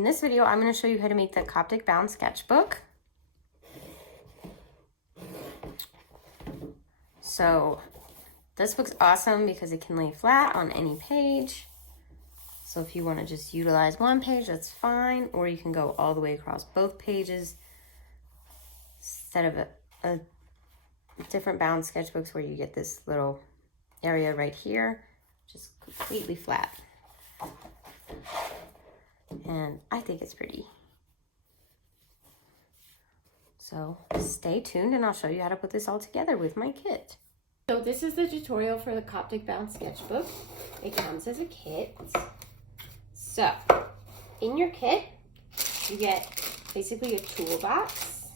In this video, I'm going to show you how to make the Coptic bound sketchbook. So this book's awesome because it can lay flat on any page. So if you want to just utilize one page, that's fine. Or you can go all the way across both pages instead of a different bound sketchbooks where you get this little area right here, just completely flat. And I think it's pretty. So stay tuned and I'll show you how to put this all together with my kit. So this is the tutorial for the Coptic bound sketchbook. It comes as a kit. So in your kit, you get basically a toolbox,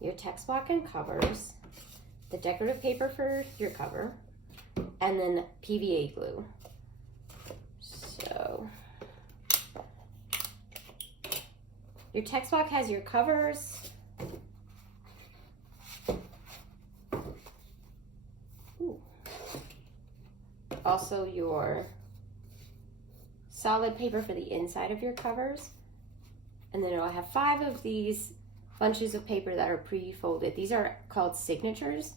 your text block and covers, the decorative paper for your cover, and then PVA glue. So your text block has your covers. Ooh. Also your solid paper for the inside of your covers. And then I'll have 5 of these bunches of paper that are pre-folded. These are called signatures,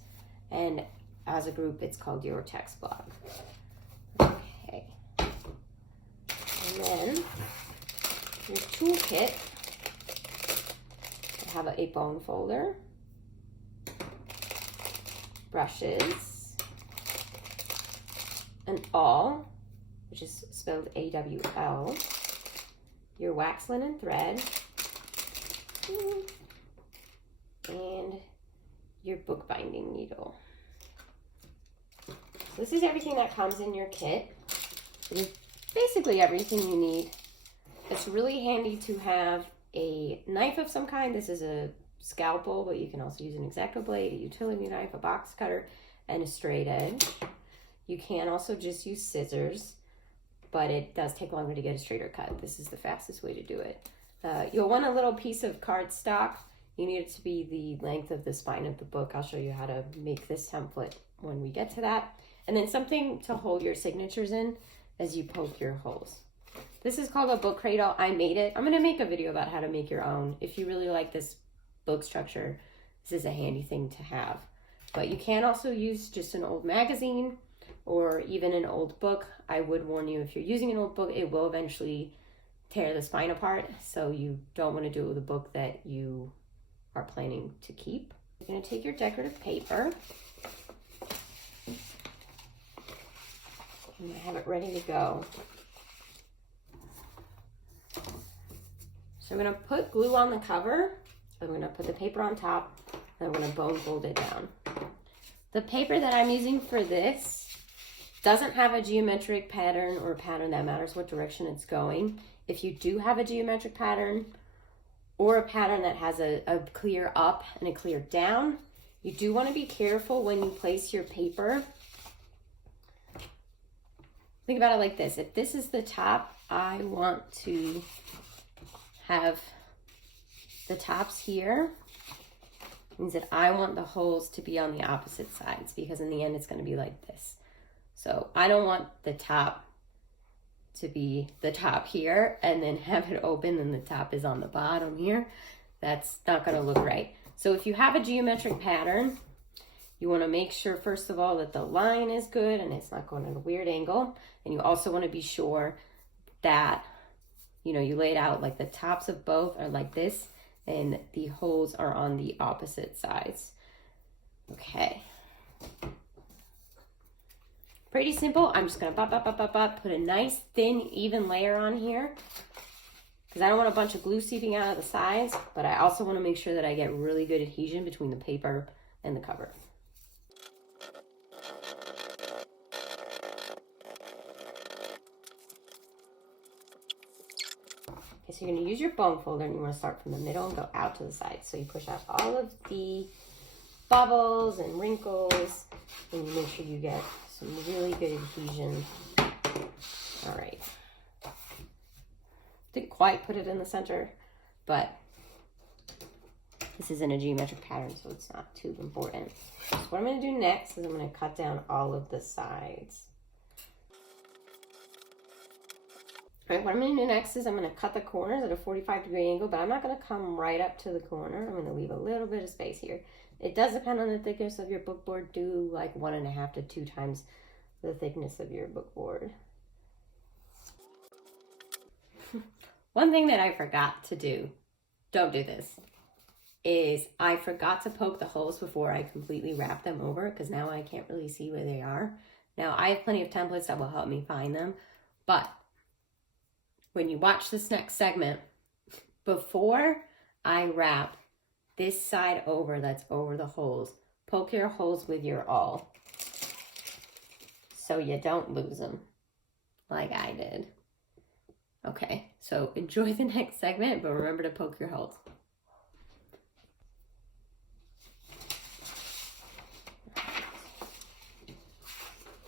and as a group it's called your text block. Okay. And then your toolkit, I have a bone folder, brushes, an awl, which is spelled A-W-L, your wax linen thread, and your bookbinding needle. So this is everything that comes in your kit. It is basically everything you need. It's really handy to have a knife of some kind. This is a scalpel, but you can also use an X-Acto blade, a utility knife, a box cutter, and a straight edge. You can also just use scissors, but it does take longer to get a straighter cut. This is the fastest way to do it. You'll want a little piece of cardstock. You need it to be the length of the spine of the book. I'll show you how to make this template when we get to that. And then something to hold your signatures in as you poke your holes. This is called a book cradle. I made it. I'm gonna make a video about how to make your own. If you really like this book structure, this is a handy thing to have. But you can also use just an old magazine or even an old book. I would warn you, if you're using an old book, it will eventually tear the spine apart. So you don't want to do it with a book that you are planning to keep. You're going to take your decorative paper. And I have it ready to go. So I'm going to put glue on the cover. I'm going to put the paper on top. And I'm going to bone fold it down. The paper that I'm using for this doesn't have a geometric pattern or a pattern that matters what direction it's going. If you do have a geometric pattern or a pattern that has a clear up and a clear down, you do want to be careful when you place your paper. Think about it like this. If this is the top, I want to have the tops here. It means that I want the holes to be on the opposite sides, because in the end it's going to be like this. So I don't want the top to be the top here and then have it open and the top is on the bottom here. That's not going to look right. So if you have a geometric pattern, you want to make sure first of all that the line is good and it's not going at a weird angle. And you also want to be sure that, you know, you lay it out like the tops of both are like this and the holes are on the opposite sides. Okay. Pretty simple. I'm just gonna put a nice thin even layer on here because I don't want a bunch of glue seeping out of the sides, but I also want to make sure that I get really good adhesion between the paper and the cover. Okay, so you're gonna use your bone folder and you want to start from the middle and go out to the side. So you push out all of the bubbles and wrinkles and you make sure you get some really good adhesion. All right. Didn't quite put it in the center, but this isn't a geometric pattern, so it's not too important. So what I'm going to do next is I'm going to cut down all of the sides. All right, what I'm going to do next is I'm going to cut the corners at a 45-degree angle, but I'm not going to come right up to the corner. I'm going to leave a little bit of space here. It does depend on the thickness of your book board. Do like 1.5 to 2 times the thickness of your book board. One thing that I forgot to do, don't do this, is I forgot to poke the holes before I completely wrap them over, because now I can't really see where they are. Now, I have plenty of templates that will help me find them, but when you watch this next segment, before I wrap this side over that's over the holes, poke your holes with your awl so you don't lose them like I did. Okay, so enjoy the next segment, but remember to poke your holes.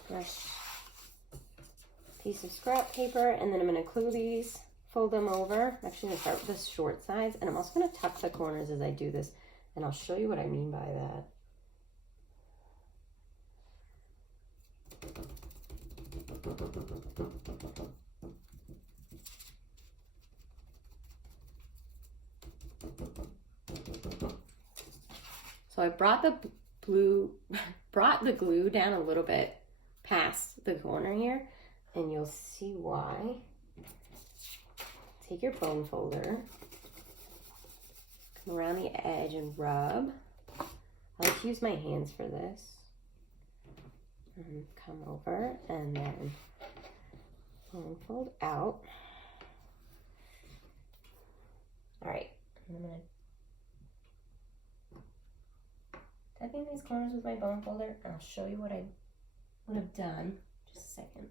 Brush piece of scrap paper, and then I'm going to glue these, fold them over. I'm actually going to start with the short sides, and I'm also going to tuck the corners as I do this, and I'll show you what I mean by that. So I brought the glue down a little bit past the corner here, and you'll see why. Take your bone folder, come around the edge and rub. I like to use my hands for this. And come over and then bone fold out. All right, and I'm gonna tuck in these corners with my bone folder, and I'll show you what I would have done. Just a second.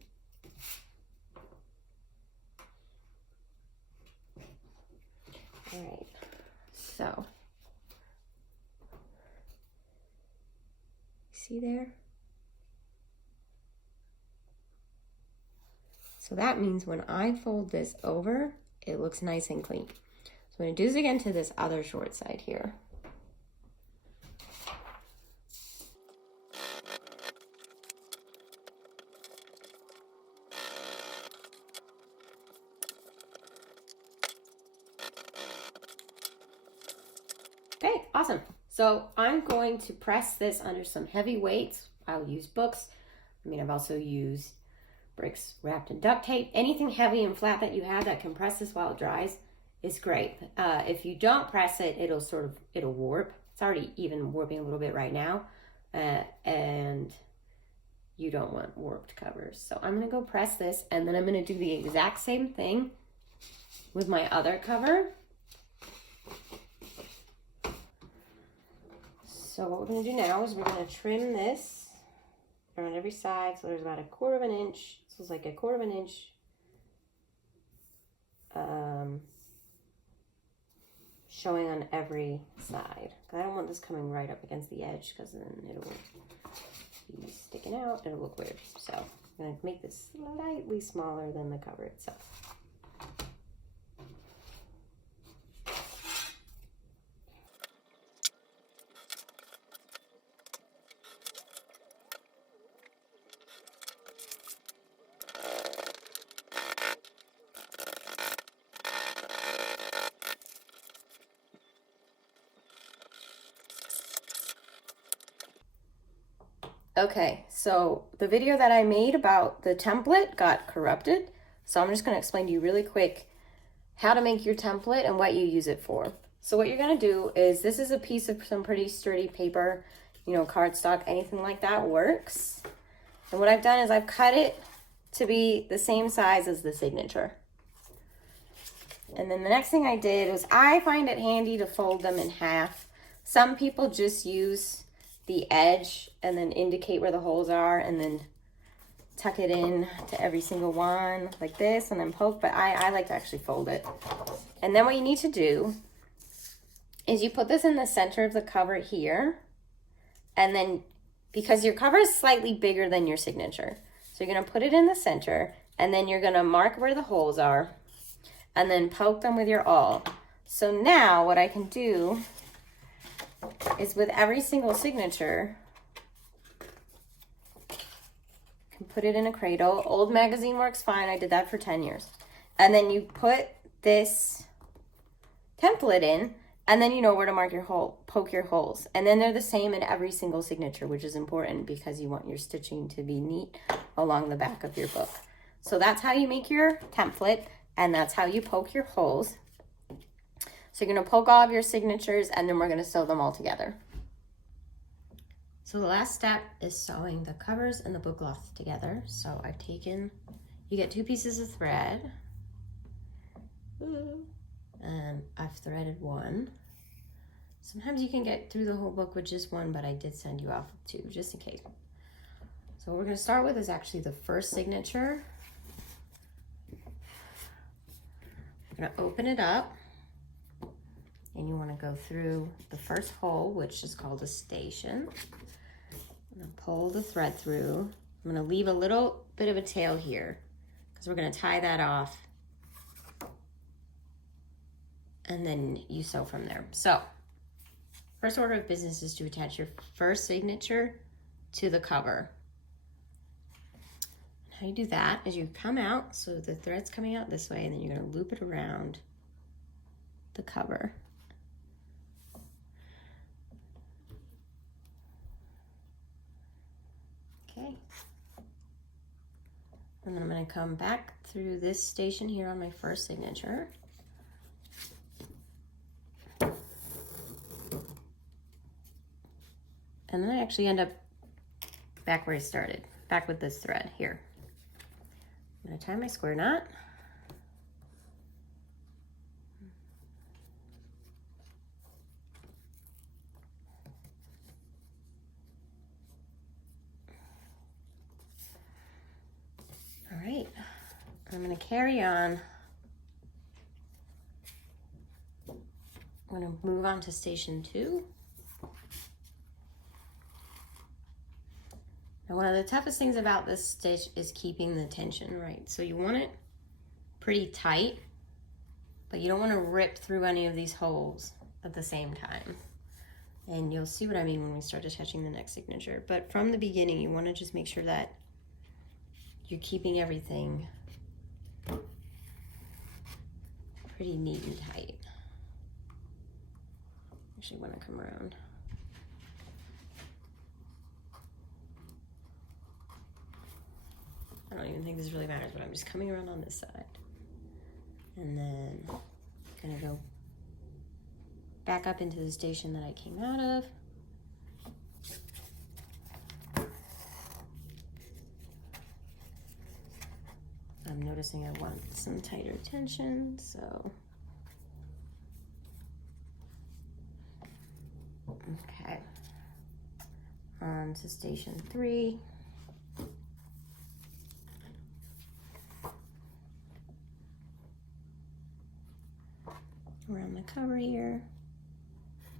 All right, so see there? So that means when I fold this over, it looks nice and clean. So I'm going to do this again to this other short side here. Okay, awesome. So I'm going to press this under some heavy weights. I'll use books. I mean, I've also used bricks wrapped in duct tape. Anything heavy and flat that you have that can press this while it dries is great. If you don't press it, it'll warp. It's already even warping a little bit right now. And you don't want warped covers. So I'm gonna go press this, and then I'm gonna do the exact same thing with my other cover. So what we're going to do now is we're going to trim this around every side. So there's about 1/4 of an inch. So it's like 1/4 of an inch showing on every side. I don't want this coming right up against the edge, because then it'll be sticking out. It'll look weird. So I'm going to make this slightly smaller than the cover itself. Okay, so the video that I made about the template got corrupted. So I'm just going to explain to you really quick how to make your template and what you use it for. So what you're going to do is, this is a piece of some pretty sturdy paper, you know, cardstock, anything like that works. And what I've done is I've cut it to be the same size as the signature. And then the next thing I did was, I find it handy to fold them in half. Some people just use the edge and then indicate where the holes are and then tuck it in to every single one like this and then poke, but I like to actually fold it. And then what you need to do is you put this in the center of the cover here, and then because your cover is slightly bigger than your signature, so you're going to put it in the center, and then you're going to mark where the holes are and then poke them with your awl. So now what I can do is, with every single signature, I can put it in a cradle. Old magazine works fine. I did that for 10 years. And then you put this template in, and then you know where to mark your hole, poke your holes. And then they're the same in every single signature, which is important because you want your stitching to be neat along the back of your book. So that's how you make your template, and that's how you poke your holes. So you're gonna poke all of your signatures, and then we're gonna sew them all together. So the last step is sewing the covers and the book cloth together. So I've taken, you get 2 pieces of thread, and I've threaded 1. Sometimes you can get through the whole book with just 1, but I did send you off with 2 just in case. So what we're gonna start with is actually the first signature. I'm gonna open it up, and you wanna go through the first hole, which is called a station. I'm gonna pull the thread through. I'm gonna leave a little bit of a tail here because we're gonna tie that off, and then you sew from there. So first order of business is to attach your first signature to the cover. How you do that is you come out, so the thread's coming out this way, and then you're gonna loop it around the cover. Okay. And then I'm gonna come back through this station here on my first signature. And then I actually end up back where I started, back with this thread here. I'm gonna tie my square knot. All right, I'm gonna carry on. I'm gonna move on to station 2. Now, one of the toughest things about this stitch is keeping the tension, right? So you want it pretty tight, but you don't want to rip through any of these holes at the same time. And you'll see what I mean when we start attaching the next signature. But from the beginning, you want to just make sure that you're keeping everything pretty neat and tight. Actually, want to come around. I don't even think this really matters, but I'm just coming around on this side. And then I'm gonna go back up into the station that I came out of. I'm noticing I want some tighter tension, so. Okay. On to station 3. Around the cover here.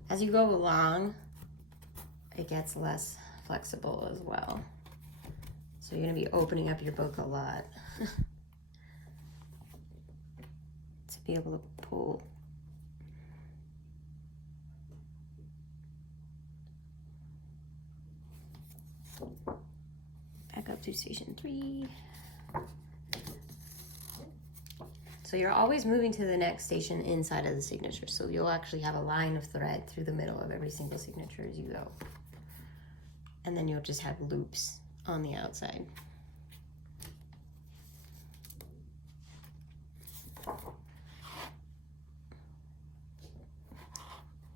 As you go along, it gets less flexible as well. So you're gonna be opening up your book a lot to be able to pull. Back up to station 3. So you're always moving to the next station inside of the signature. So you'll actually have a line of thread through the middle of every single signature as you go. And then you'll just have loops on the outside.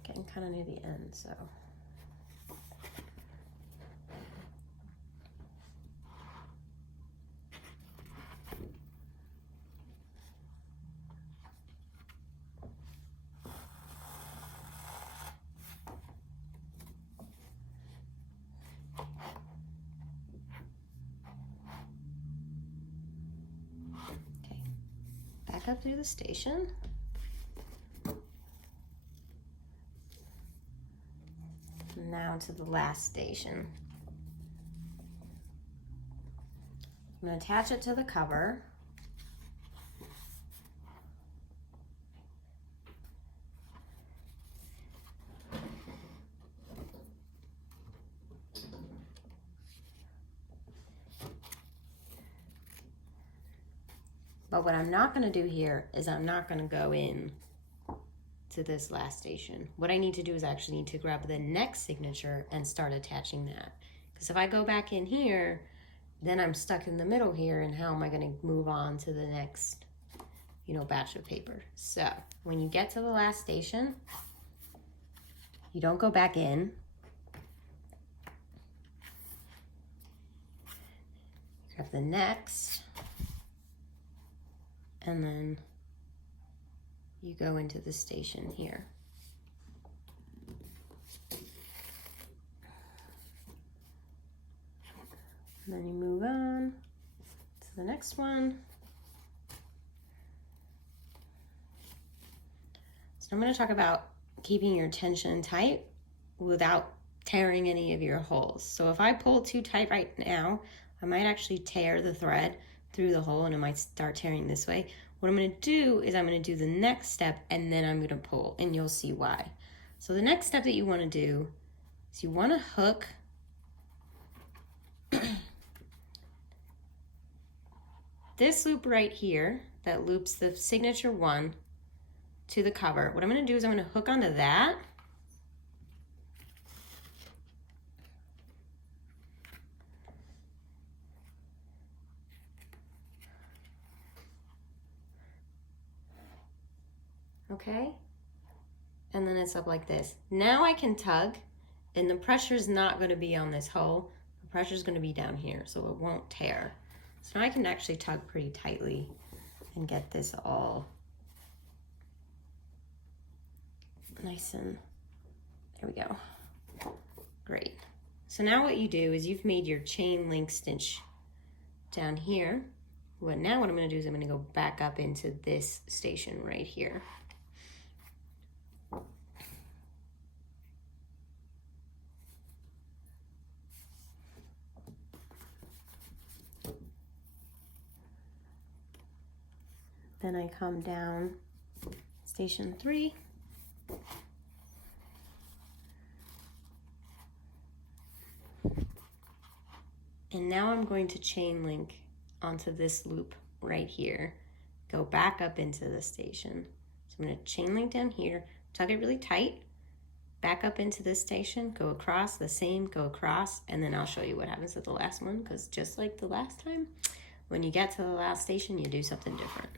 Getting kind of near the end, so. Back up through the station. Now to the last station. I'm going to attach it to the cover. But what I'm not going to do here is I'm not going to go in to this last station. What I need to do is actually need to grab the next signature and start attaching that. Because if I go back in here, then I'm stuck in the middle here, and how am I going to move on to the next, you know, batch of paper? So when you get to the last station, you don't go back in. Grab the next, and then you go into the station here. And then you move on to the next one. So I'm going to talk about keeping your tension tight without tearing any of your holes. So if I pull too tight right now, I might actually tear the thread through the hole and it might start tearing this way. What I'm going to do is I'm going to do the next step and then I'm going to pull, and you'll see why. So the next step that you want to do is you want to hook this loop right here that loops the signature one to the cover. What I'm going to do is I'm going to hook onto that. Okay, and then it's up like this. Now I can tug, and the pressure is not going to be on this hole. The pressure is going to be down here, so it won't tear. So now I can actually tug pretty tightly and get this all nice, and there we go. Great. So now what you do is you've made your chain link stitch down here. Now what I'm going to do is I'm going to go back up into this station right here. Then I come down station 3. And now I'm going to chain link onto this loop right here, go back up into the station. So I'm going to chain link down here, tug it really tight, back up into this station, go across, the same, go across, and then I'll show you what happens at the last one, because just like the last time, when you get to the last station, you do something different.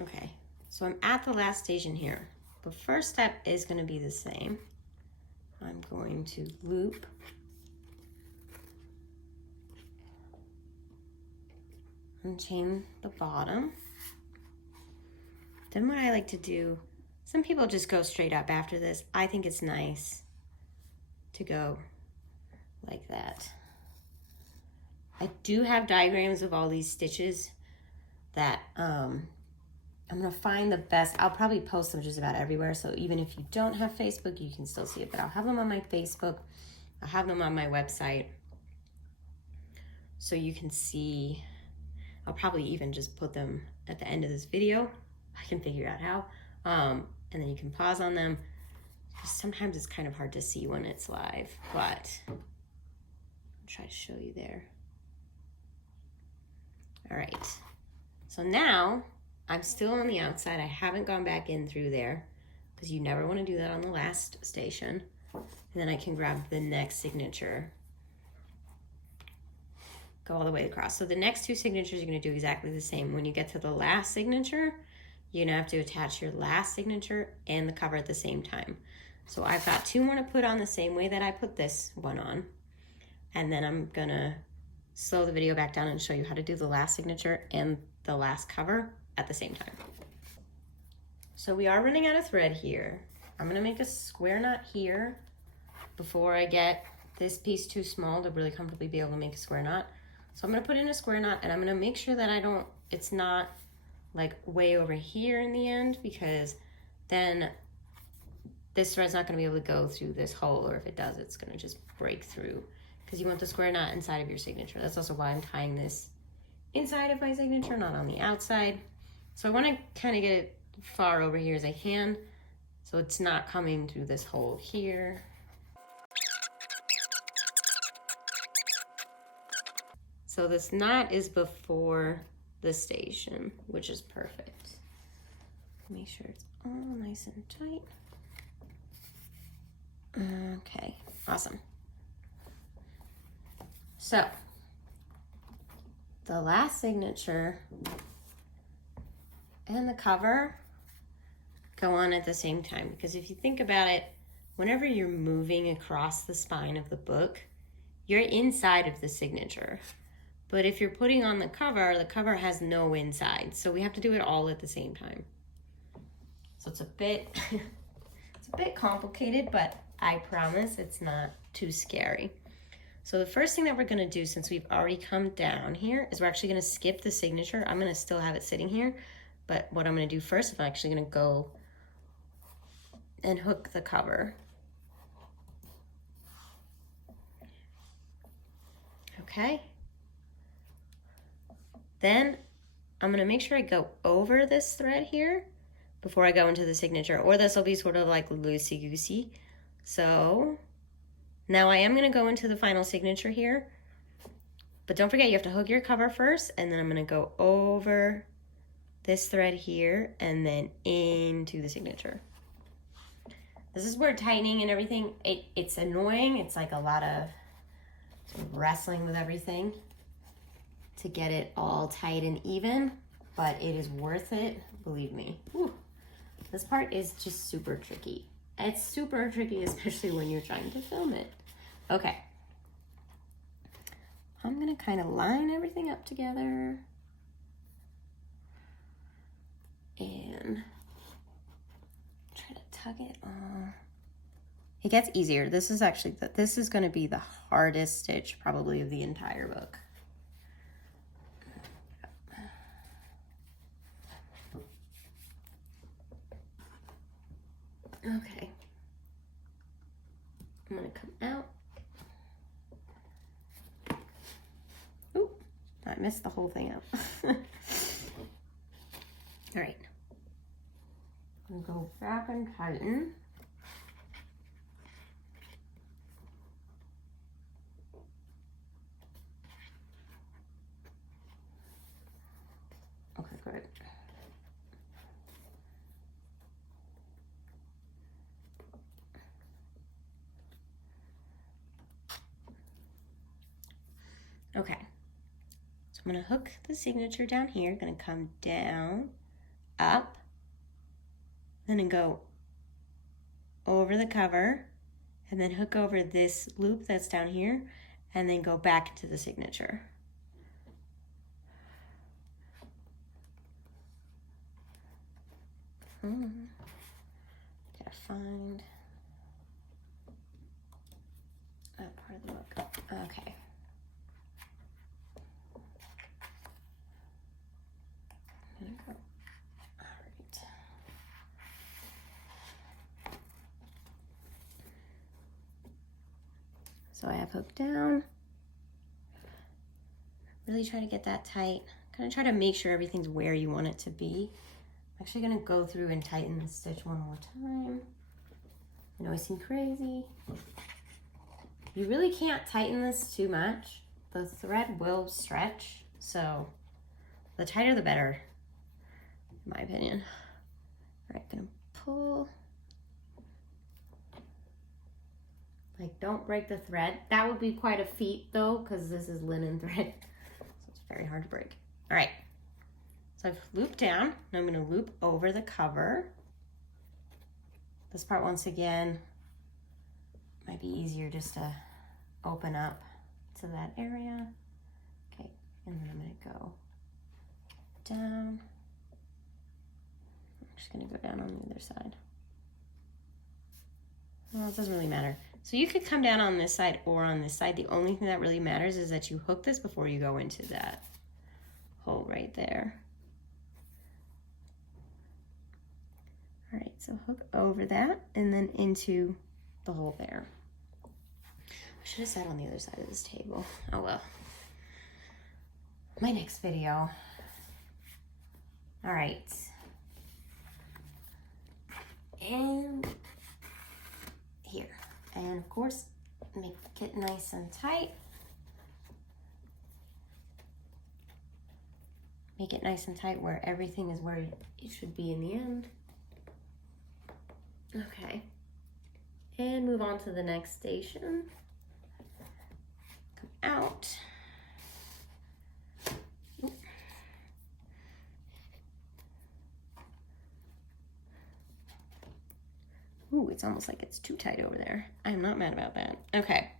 Okay, so I'm at the last station here. The first step is going to be the same. I'm going to loop and chain the bottom. Then what I like to do, some people just go straight up after this. I think it's nice to go like that. I do have diagrams of all these stitches that I'm gonna find the best. I'll probably post them just about everywhere, so even if you don't have Facebook, you can still see it, but I'll have them on my Facebook. I'll have them on my website so you can see. I'll probably even just put them at the end of this video. I can figure out how. And then you can pause on them. Sometimes it's kind of hard to see when it's live, but I'll try to show you there. All right, so now I'm still on the outside. I haven't gone back in through there because you never want to do that on the last station. And then I can grab the next signature, go all the way across. So the next two signatures you're going to do exactly the same. When you get to the last signature, you're going to have to attach your last signature and the cover at the same time. So I've got two more to put on the same way that I put this one on. And then I'm going to slow the video back down and show you how to do the last signature and the last cover at the same time. So we are running out of thread here. I'm going to make a square knot here before I get this piece too small to really comfortably be able to make a square knot. So I'm going to put in a square knot, and I'm going to make sure that it's not like way over here in the end, because then this thread's not going to be able to go through this hole, or if it does, it's going to just break through, because you want the square knot inside of your signature. That's also why I'm tying this inside of my signature, not on the outside. So I want to kind of get it far over here as I can, so it's not coming through this hole here. So this knot is before the station, which is perfect. Make sure it's all nice and tight. Okay, awesome. So the last signature and the cover go on at the same time, because if you think about it, whenever you're moving across the spine of the book, you're inside of the signature. But if you're putting on the cover has no inside. So we have to do it all at the same time. So it's a bit, it's a bit complicated, but I promise it's not too scary. So the first thing that we're gonna do, since we've already come down here, is we're actually gonna skip the signature. I'm gonna still have it sitting here, but what I'm gonna do first is I'm actually gonna go and hook the cover. Okay. Then I'm gonna make sure I go over this thread here before I go into the signature, or this will be sort of like loosey-goosey. So now I am gonna go into the final signature here, but don't forget you have to hook your cover first, and then I'm gonna go over this thread here and then into the signature. This is where tightening and everything, it's annoying. It's like a lot of sort of wrestling with everything to get it all tight and even, but it is worth it, believe me. Whew. This part is just super tricky. It's super tricky, especially when you're trying to film it. Okay. I'm gonna kind of line everything up together and try to tug it all. It gets easier. This is actually, this is gonna be the hardest stitch probably of the entire book. Okay, I'm gonna come out. Oop, I missed the whole thing out. All right, I'm gonna go back and tighten. Okay, good. Okay, so I'm gonna hook the signature down here, gonna come down, up, then go over the cover, and then hook over this loop that's down here, and then go back into the signature. Gotta find that part of the book. Okay. All right. So I have hooked down. Really try to get that tight. Kind of try to make sure everything's where you want it to be. I'm actually gonna go through and tighten the stitch one more time. I know I seem crazy. You really can't tighten this too much. The thread will stretch, so the tighter the better. in my opinion. All right, gonna pull. Like, don't break the thread. That would be quite a feat though, because this is linen thread. So it's very hard to break. All right, so I've looped down, and I'm gonna loop over the cover. This part, once again, might be easier just to open up to that area. Okay, and then I'm gonna go down. I'm just gonna go down on the other side. Well, it doesn't really matter. So you could come down on this side or on this side. The only thing that really matters is that you hook this before you go into that hole right there. All right, so hook over that and then into the hole there. I should have sat on the other side of this table. Oh well. My next video. All right. And here. And of course, make it nice and tight. Make it nice and tight where everything is where it should be in the end. Okay. And move on to the next station. Come out. Ooh, it's almost like it's too tight over there. I'm not mad about that. Okay.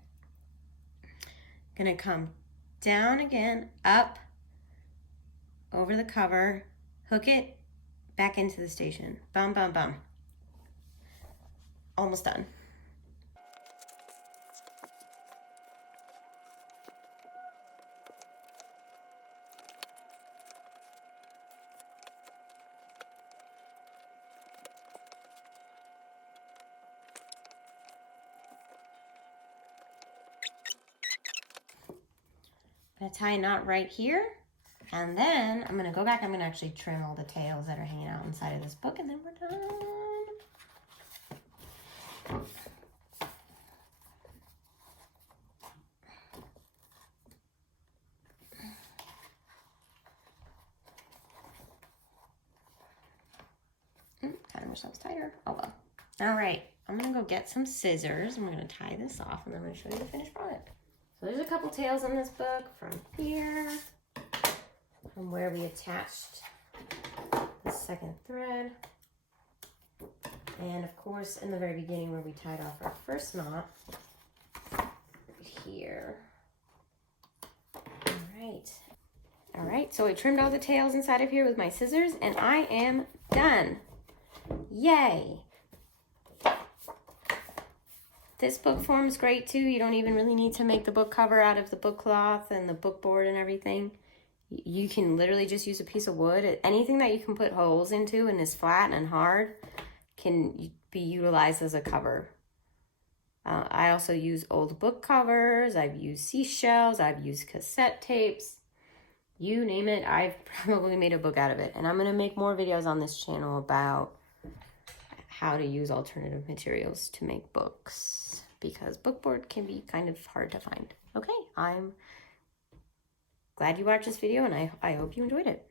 Gonna come down again, up, over the cover, hook it back into the station. Bum, bum, bum. Almost done. I'm gonna tie a knot right here, and then I'm gonna go back. I'm gonna actually trim all the tails that are hanging out inside of this book, and then we're done. Tying ourselves tighter. Oh well. All right, I'm gonna go get some scissors. I'm gonna tie this off, and then I'm gonna show you the finished product. So there's a couple tails in this book from here, from where we attached the second thread, and of course in the very beginning where we tied off our first knot, here. All right, so I trimmed all the tails inside of here with my scissors, and I am done. Yay! This book form's great too. You don't even really need to make the book cover out of the book cloth and the book board and everything. You can literally just use a piece of wood. Anything that you can put holes into and is flat and hard can be utilized as a cover. I also use old book covers. I've used seashells. I've used cassette tapes. You name it, I've probably made a book out of it. And I'm going to make more videos on this channel about how to use alternative materials to make books, because bookboard can be kind of hard to find. Okay, I'm glad you watched this video, and I hope you enjoyed it.